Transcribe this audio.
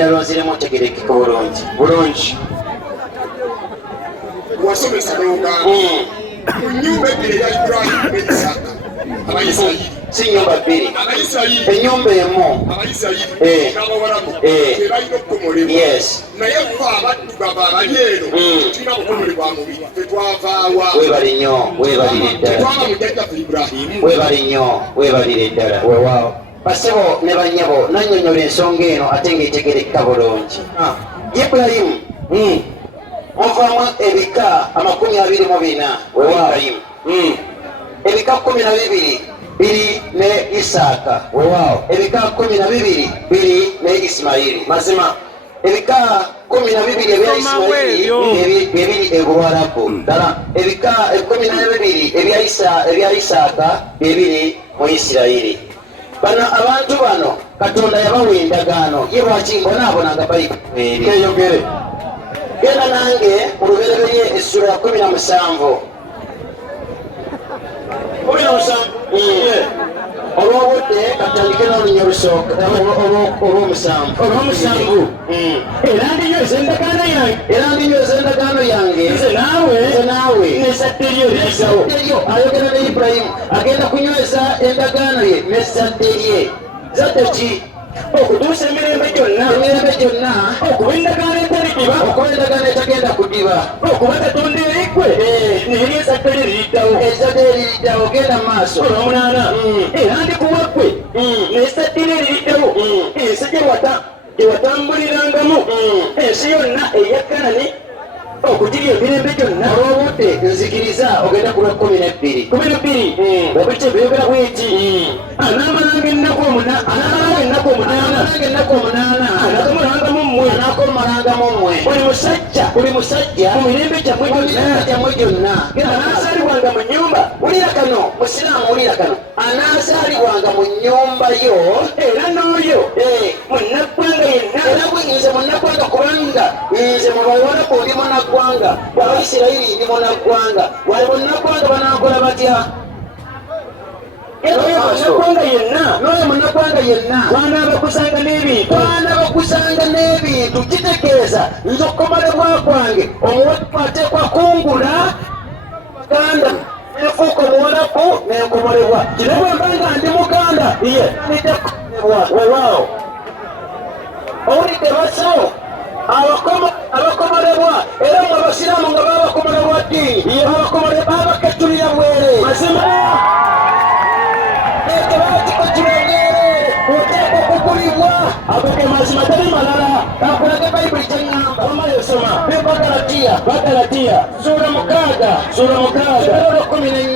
yalonziremu tegerekeka bulungi wasomesa n'ogamba mu nnyumba ebbiri eya Ibulayimu n'Isaaka Abayisirayiri si nnyumba bbiri, Abayisirayiri ennyumba emu Abayisirayiri n'Abawalabu be balina okukomolebwa naye ffe abaddugavu abali eno tulina kukomolebwa mubiri tetwavaawa weebali nnyo weebalire ddala tetwava mujjajjaffe Ibulayimu weebali nnyo weebalire ddala weewaawo basebo ne bannyabo nannyonnyola ensonga eno ate ng'etegerekeka bulungi. Ibulayimu muvaamu ebika 24 weewaayimu ebika 12 biri ne Isaaka weewaawo ebika 12 biri ne Isimayiri mazima ebika 12 ebya Isimayiri bibiri ebuwalabu ddala ebika 12 ebya Isaaka bibiri mu Isirayiri. Bano abantu bano Katonda yabawa endagaano ye lwaki mbonaabonanga bayibuli keyogere genda nange mu Lubereberye essula ya 17 olw'obudde katandike n'olunya olw'omusanvu era ndinyweza endagaano yange nze naawe n'ezzadde lyo erisawo. ayogera ne Ibulayimu agenda kunyweza endagaano ye n'ezzadde lye. zadde ki? okutuusa emirembe gyonna okuba endagaano etalidiba okuba endagaano etagenda kudiba okuba Katonda erikwe neri ezzadde lye liriddawo. ezzadde liriddawo genda mu maaso. Olw'omunaana era ndikuwa ggwe n'ezzadde lye liriddawo ensi gye watambulirangamu ensi yonna eya Kanani okugirya emirembe gyonna. olw'obudde nzikiriza ogenda ku lwa 12 babite byogera bweti anaamalanga ennaku omunaana anaakomalangamu mmwe buli musajja mu mirembe gyammwe gyonna anaazaalibwanga mu nnyumba. wulira kano musiraamu, wulira kano anaazaalibwanga mu nnyumba yo era n'oyo munnaggwanga yenna. era nze munnaggwanga kubanga nze mu Bawalabu ndi munnaggwanga, Abayisirayiri ndi munnaggwanga. wali munnaggwanga banaakola batya? n'oyo munnaggwanga yenna bw'anaaba n'ebintu kitegeeza nze okukomalibwa kwange omuwalabu ateekwa kungula Baganda nefuuka omuwalabu nenkomolebwa. kino bwemba nga ndi Muganda nidde kukomolebwa. weewaawo owulidde basawo abakomolebwa era mu Abasiraamu nga babakomolebwa ddiini babaketulira bwere mazima oteekwa okugulibwa. ago ge mazima teri malala. kakulage Bayibuli kyeŋŋamba Omayosoma ne Bagalatiya Bagalatiya sura 6 sura 6 14